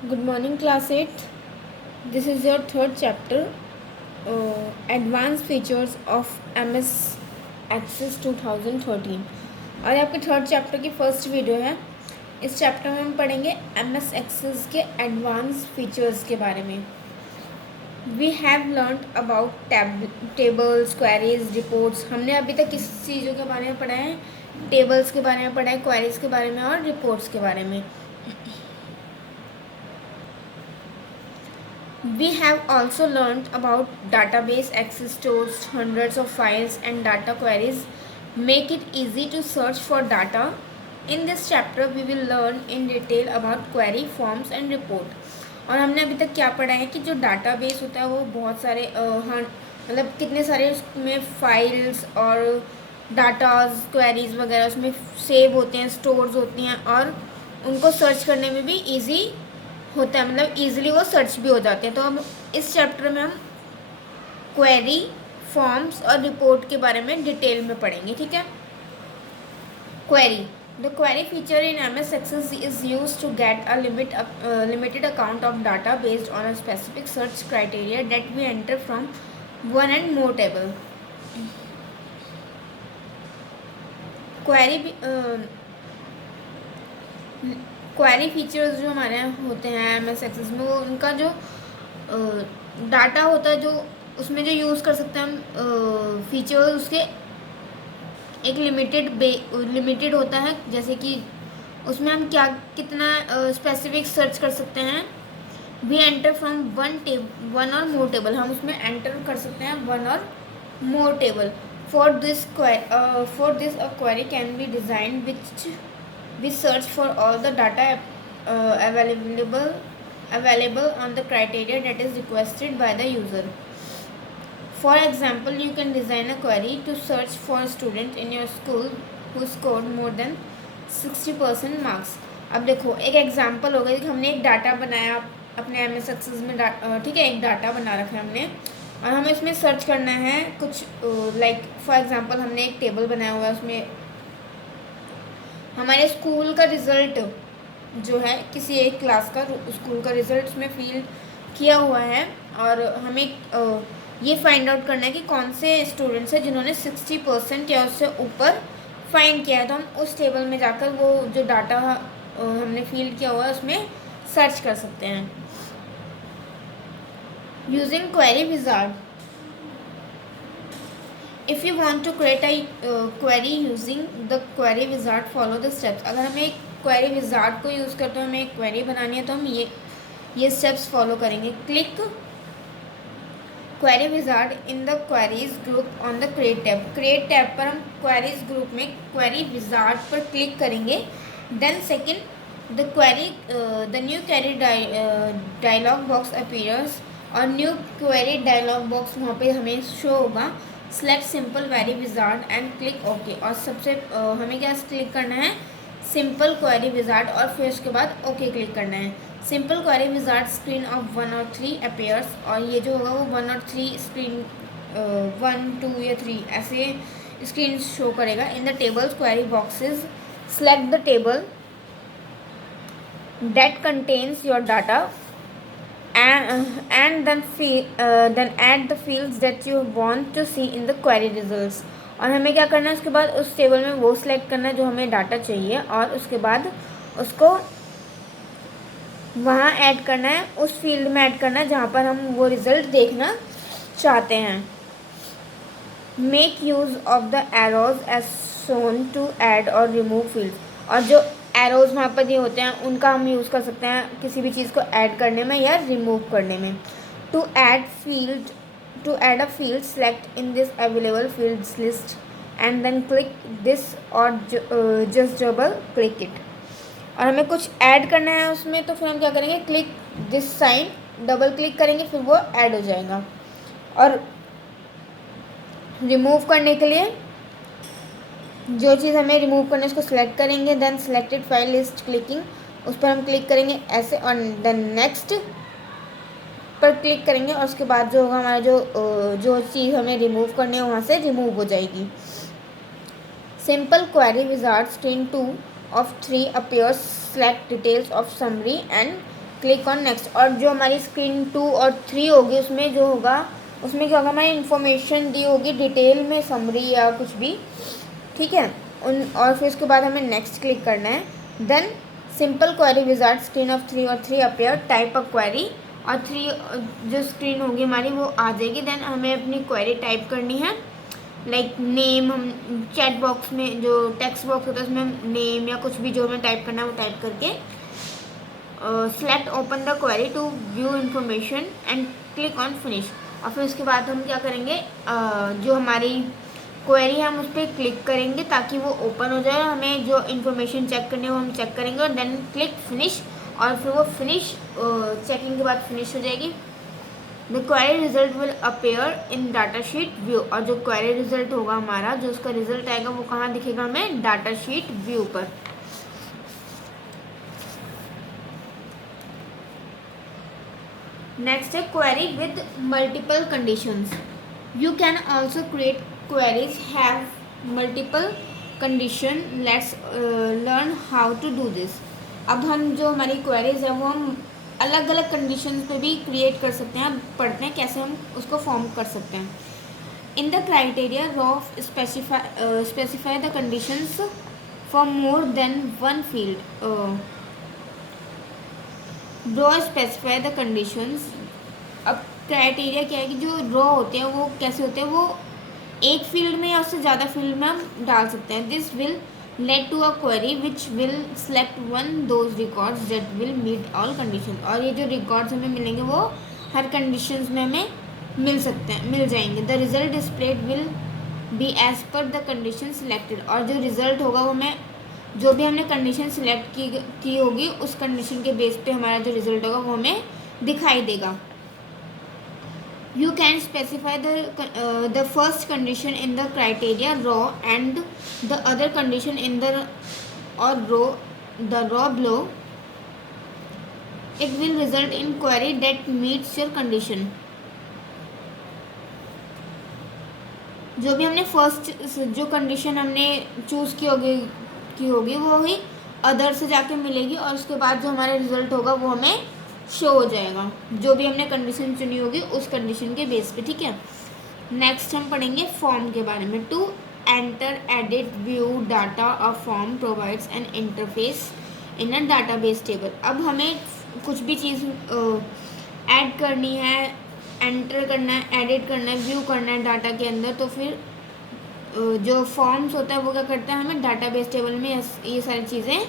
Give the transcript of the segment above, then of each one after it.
Good morning, class 8. This is your third chapter, Advanced Features of MS Access 2013. और ये आपके third chapter की first video है. इस चैप्टर में हम पढ़ेंगे MS Access के एडवांस फीचर्स के बारे में. We have learn about tables, queries, reports. हमने अभी तक किस चीज़ों के बारे में पढ़ा है? टेबल्स के बारे में पढ़ा है, क्वेरीज के बारे में और रिपोर्ट्स के बारे में. We have also learned about database access stores hundreds of files and data queries make it easy to search for data. In this chapter we will learn in detail about query forms and report. और हमने अभी तक क्या पढ़ा है कि जो database होता है वो बहुत सारे मतलब कितने सारे उसमें फाइल्स और डाटाज क्वेरीज वगैरह उसमें सेव होते हैं, स्टोर्स होती हैं और उनको सर्च करने में भी इजी होता है, मतलब इजीली वो सर्च भी हो जाते हैं. तो अब इस चैप्टर में हम क्वेरी, फॉर्म्स और रिपोर्ट के बारे में डिटेल में पढ़ेंगे. ठीक है. Query. The query feature in MS Access is used to get a limited account of data based on a specific search criteria that we enter from one and more table. Query features जो हमारे यहाँ होते हैं MS Access में, वो उनका जो data होता है जो उसमें जो यूज़ कर सकते हैं हम फीचर्स, उसके एक लिमिटेड होता है. जैसे कि उसमें हम क्या कितना स्पेसिफिक सर्च कर सकते हैं. वी एंटर फ्रॉम वन और मोर टेबल. हम उसमें एंटर कर सकते हैं वन और more table. For this a query can be design which we search for all the data available on the criteria that is requested by the user. For example, you can design a query to search for a student in your school who scored more than 60% marks. अब देखो एक example हो गया कि हमने एक data बनाया अपने MS Access में. ठीक है, एक डाटा बना रखा है हमने और हमें इसमें सर्च करना है कुछ लाइक फॉर एग्जांपल हमने एक टेबल बनाया हुआ है, उसमें हमारे स्कूल का रिज़ल्ट जो है, किसी एक क्लास का स्कूल का रिज़ल्ट उसमें फिल किया हुआ है और हमें ये फाइंड आउट करना है कि कौन से स्टूडेंट्स हैं जिन्होंने 60% या उससे ऊपर फाइंड किया है. तो हम उस टेबल में जाकर वो जो डाटा हमने फिल किया हुआ है उसमें सर्च कर सकते हैं. Using query wizard. If you want to create a query using the query wizard, follow the steps. अगर हमें एक query wizard को यूज़ करते हुए हमें एक query बनानी है तो हम ये steps फॉलो करेंगे. Click query wizard in the queries group on the create tab. create tab पर हम queries group में query wizard पर क्लिक करेंगे. then second the new query dialog box appears और न्यू क्वेरी डायलॉग बॉक्स वहाँ पे हमें शो होगा. Select simple query wizard and click okay. और सबसे हमें क्या क्लिक करना है? सिंपल क्वेरी विजार्ड और फिर उसके बाद ओके क्लिक करना है. Simple query wizard screen of 1 और 3 अपीयर्स. और ये जो होगा वो 1 और 3 स्क्रीन 1, 2 या 3 ऐसे स्क्रीन शो करेगा. In the tables query boxes select the table that contains your data and then add the fields that you want to see in the query results. और हमें क्या करना है उसके बाद उस टेबल में वो सिलेक्ट करना है जो हमें डाटा चाहिए और उसके बाद उसको वहाँ ऐड करना है, उस फील्ड में ऐड करना है जहाँ पर हम वो रिज़ल्ट देखना चाहते हैं. Make use of the arrows as shown to add और रिमूव फील्ड. और जो एरोज वहाँ पर दिए होते हैं उनका हम यूज़ कर सकते हैं किसी भी चीज़ को ऐड करने में या रिमूव करने में. To add a field select in this available fields list and then click this और जस्ट डबल क्लिक इट. और हमें कुछ ऐड करना है उसमें तो फिर हम क्या करेंगे? Click this sign, double click करेंगे, फिर वो ऐड हो जाएगा. और रिमूव करने के लिए जो चीज़ हमें रिमूव करना है उसको सिलेक्ट करेंगे. Then selected file list clicking, उस पर हम क्लिक करेंगे ऐसे और देन नेक्स्ट पर क्लिक करेंगे और उसके बाद जो होगा हमारा जो चीज़ हमें रिमूव करनी है वहाँ से रिमूव हो जाएगी. Simple query wizard screen 2 of 3 appears. Select details of summary and click on next. और जो हमारी स्क्रीन 2 और 3 होगी उसमें जो होगा, उसमें क्या होगा, हमारी इन्फॉर्मेशन दी होगी डिटेल में, समरी या कुछ भी, ठीक है। और फिर उसके बाद हमें नेक्स्ट क्लिक करना है। Then simple query wizard screen of 3 और 3 अपीयर, टाइप अ क्वेरी, और 3 जो स्क्रीन होगी हमारी वो आ जाएगी। देन हमें अपनी क्वेरी टाइप करनी है, लाइक नेम, हम चैट बॉक्स में जो टेक्स्ट बॉक्स होता है उसमें हम नेम या कुछ भी जो हमें टाइप करना है वो टाइप करके select open the query to view information and click on finish. और फिर उसके बाद हम क्या करेंगे, जो हमारी क्वेरी है हम उस पर क्लिक करेंगे ताकि वो ओपन हो जाए। हमें जो इन्फॉर्मेशन चेक करनी है वो हम चेक करेंगे और देन क्लिक फिनिश, और फिर वो फिनिश चेकिंग के बाद फिनिश हो जाएगी। The query result will appear in data sheet view. और जो क्वेरी रिजल्ट होगा हमारा, जो उसका रिजल्ट आएगा वो कहाँ दिखेगा हमें, डाटा शीट व्यू पर। नेक्स्ट है query with multiple conditions. You can also create queries have multiple condition. Let's learn how to do this. अब हम जो हमारी क्वेरीज है वो हम अलग अलग कंडीशन पे भी क्रिएट कर सकते हैं। अब पढ़ते हैं कैसे हम उसको फॉर्म कर सकते हैं। In the criteria row specify the conditions for more than one field. Row specify the conditions. अब क्राइटेरिया क्या है कि जो रो होते हैं वो कैसे होते हैं, वो एक फील्ड में या उससे ज़्यादा फील्ड में हम डाल सकते हैं। This will lead to a query which will select one those records that will meet all condition. और ये जो रिकॉर्ड्स हमें मिलेंगे वो हर कंडीशंस में हमें मिल जाएंगे। The result displayed will be as per the condition selected. और जो रिजल्ट होगा वो हमें, जो भी हमने कंडीशन सिलेक्ट की होगी उस कंडीशन के बेस पे हमारा जो रिजल्ट होगा वो हमें दिखाई देगा। You can specify the first condition in the criteria row and the other condition in the row below. It will result in query that meets your condition. जो भी हमने फर्स्ट जो कंडीशन हमने चूज़ की होगी वो ही अदर से जाके मिलेगी, और उसके बाद जो हमारा रिजल्ट होगा वो हमें शो हो जाएगा, जो भी हमने कंडीशन चुनी होगी उस कंडीशन के बेस पे, ठीक है। नेक्स्ट हम पढ़ेंगे फॉर्म के बारे में। To enter edit view data a form provides an interface in a database table. अब हमें कुछ भी चीज़ ऐड करनी है, एंटर करना है, एडिट करना है, व्यू करना है डाटा के अंदर, तो फिर जो फॉर्म्स होता है वो क्या करता है, हमें डाटाबेस टेबल में ये सारी चीज़ें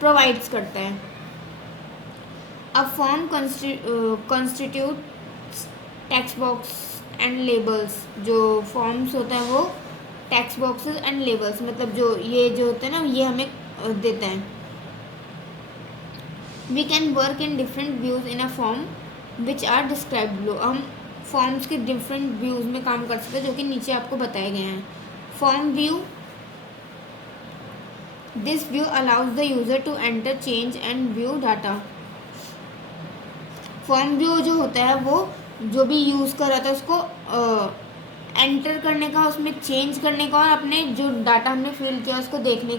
प्रोवाइड्स करता है। A form constitutes text box and labels। जो फॉर्म्स होता है वो टेक्स्ट बॉक्सेस एंड लेबल्स, मतलब जो होता है ना ये हमें देता है। We can work in different views in a form which are described below. हम फॉर्म्स के डिफरेंट व्यूज में काम कर सकते हैं जो कि नीचे आपको बताए गए हैं। Form view, this view allows the user to enter, change and view data. Form view जो होता है वो जो भी यूज़ कर रहा था उसको एंटर करने का, उसमें चेंज करने का और अपने जो डाटा हमने फिल किया उसको देखने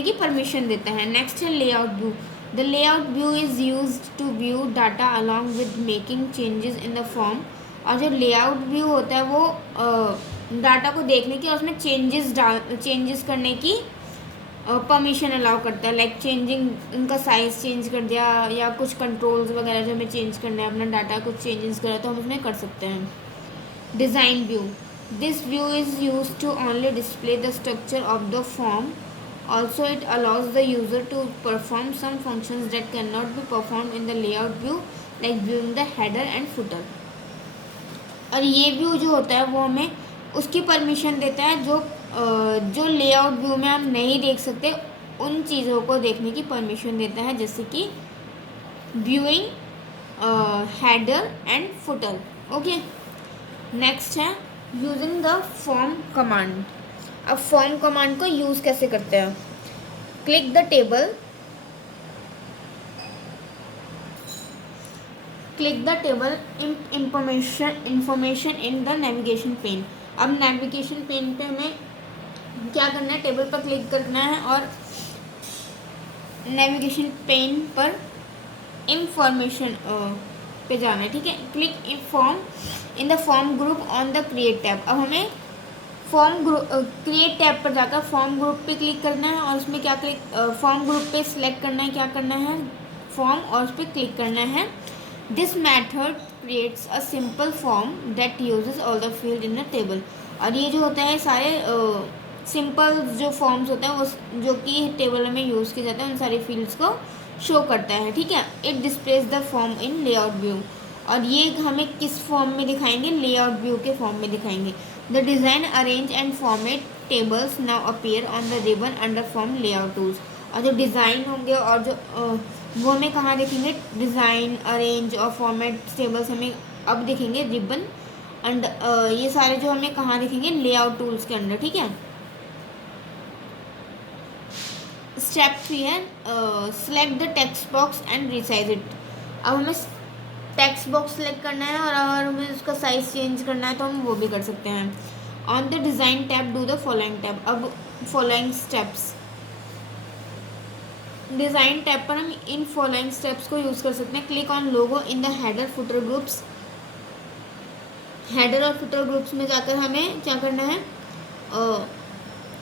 की परमिशन देता है। नेक्स्ट है layout view. The layout view is used to view data along with making changes in the form. और जो लेआउट व्यू होता है वो डाटा को देखने की और उसमें चेंजेस करने की परमिशन अलाउ करता है। लाइक चेंजिंग, उनका साइज़ चेंज कर दिया या कुछ कंट्रोल्स वगैरह जो हमें चेंज करना है, अपना डाटा कुछ चेंजेस करा तो हम उसमें कर सकते हैं। Design view, this view is use to only display the structure of the form. Also it allows the user to perform some functions that can not be perform in the layout view, like viewing the header and footer. और ये view जो होता है वो हमें उसकी permission देता है जो लेआउट व्यू में हम नहीं देख सकते, उन चीज़ों को देखने की परमिशन देता है, जैसे कि viewing header and footer. Okay, next है यूजिंग द फॉर्म कमांड। अब फॉर्म कमांड को यूज़ कैसे करते हैं। Click the table, information in the navigation pane. अब नेविगेशन पेन पे हमें क्या करना है, टेबल पर क्लिक करना है और नेविगेशन पेन पर इंफॉर्मेशन पे जाना है, ठीक है। Click in form in the form group on the create tab. अब हमें फॉर्म ग्रुप क्रिएट टैब पर जाकर फॉर्म ग्रुप पे क्लिक करना है और उसमें क्या फॉर्म ग्रुप पे सिलेक्ट करना है, क्या करना है, फॉर्म, और उस पर क्लिक करना है। This method creates a simple form that uses all the field in a table. और ये जो होता है सारे सिंपल जो फॉर्म्स होते हैं वो जो कि टेबल में यूज़ किए जाते हैं उन सारे फील्ड्स को शो करता है, ठीक है। It displays the form in layout view. और ये हमें किस फॉर्म में दिखाएंगे, लेआउट व्यू के फॉर्म में दिखाएंगे। The design arrange and format tables now appear on the ribbon under form layout tools. और जो डिज़ाइन होंगे और जो वो हमें कहाँ दिखेंगे, डिज़ाइन अरेंज और फॉर्मेट टेबल्स हमें अब दिखेंगे रिबन एंड ये सारे जो हमें कहाँ दिखेंगे, लेआउट टूल्स के अंदर, ठीक है। स्टेप 3 है select the text box and resize it. अब हमें टेक्स्ट बॉक्स सेलेक्ट करना है और अगर हमें उसका साइज चेंज करना है तो हम वो भी कर सकते हैं। On the design tab do the following tab. अब फॉलोइंग स्टेप्स, डिज़ाइन टैब पर हम इन फॉलोइंग स्टेप्स को यूज़ कर सकते हैं। Click on logo in the header footer groups. Header और फुटर ग्रुप्स में जाकर हमें क्या करना है,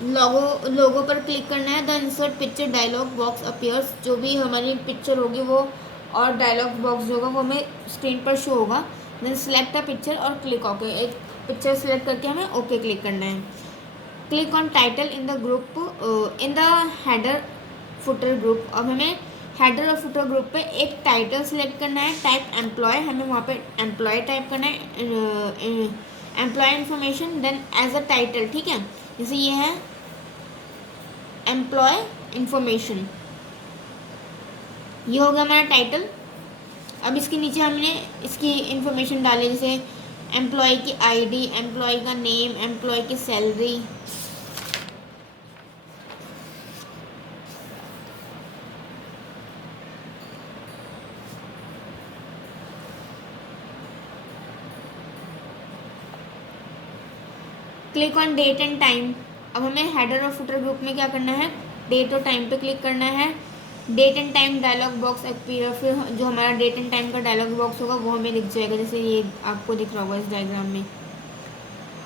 लोगो पर क्लिक करना है। The insert picture dialog box appears. जो भी हमारी पिक्चर होगी वो और डायलॉग बॉक्स जो होगा वो हमें स्क्रीन पर शो होगा। देन सिलेक्ट अ पिक्चर और क्लिक ओके। एक पिक्चर सेलेक्ट करके हमें ओके क्लिक करना है। Click on title in the group in the header footer group. अब हमें हेडर और फुटर ग्रुप पे एक टाइटल सेलेक्ट करना है। टाइप एम्प्लॉय, हमें वहाँ पे एम्प्लॉय टाइप करना है, employee information, then as a title, ठीक है। जैसे ये है एम्प्लॉय इन्फॉर्मेशन, ये हो गया हमारा टाइटल। अब इसके नीचे हमने इसकी इन्फॉर्मेशन डाली, जैसे एम्प्लॉय की आईडी, एम्प्लॉय का नेम, एम्प्लॉय की salary. Click on date and time. अब हमें हेडर और फुटर ग्रुप में क्या करना है, डेट और टाइम पे क्लिक करना है। Date and time dialog box appear, फिर जो हमारा डेट एंड टाइम का डायलॉग बॉक्स होगा वो हमें दिख जाएगा, जैसे ये आपको दिख रहा होगा इस डायग्राम में।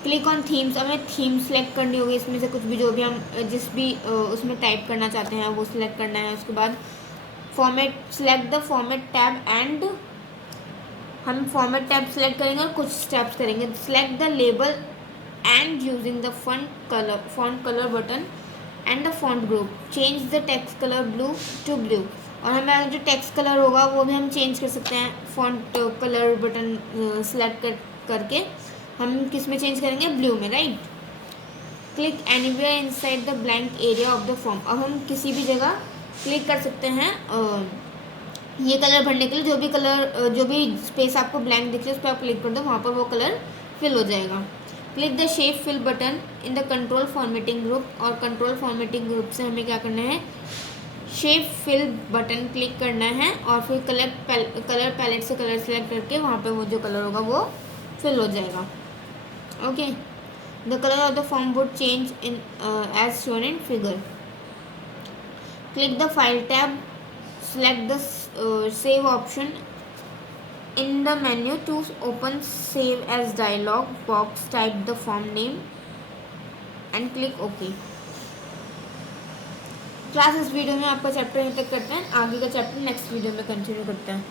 Click on themes. अब हमें थीम सेलेक्ट करनी होगी, इसमें से कुछ भी जो भी हम जिस भी उसमें टाइप करना चाहते हैं वो सिलेक्ट करना है। उसके बाद format, select the format tab and हम फॉर्मेट टैब सेलेक्ट करेंगे और कुछ स्टेप्स करेंगे। Select the label and using the font color button and the font group, change the text color blue to blue। और हमें जो टेक्स्ट कलर होगा वो भी हम चेंज कर सकते हैं फॉन्ट कलर बटन सेलेक्ट करके हम किस में चेंज करेंगे, ब्लू में, right. Click anywhere inside the blank area of the form. अब हम किसी भी जगह क्लिक कर सकते हैं ये कलर भरने के लिए। जो भी कलर जो भी स्पेस आपको ब्लैंक दिख रहा है उस पर आप क्लिक कर दो, वहाँ पर वो कलर फिल हो जाएगा। Click the shape fill button in the control formatting group. और कंट्रोल फॉर्मेटिंग ग्रुप से हमें क्या करना है, शेप फिल बटन क्लिक करना है और फिर कलर पैलेट से कलर सेलेक्ट करके वहाँ पे वो जो कलर होगा वो फिल हो जाएगा, okay. The colour of the form would change in as shown in figure. Click the file tab, select the save option in the menu to open save as dialog box, type the form name and click OK। Class इस video में आपका chapter यहीं तक करते हैं, आगे का chapter next video में कंटिन्यू करते हैं।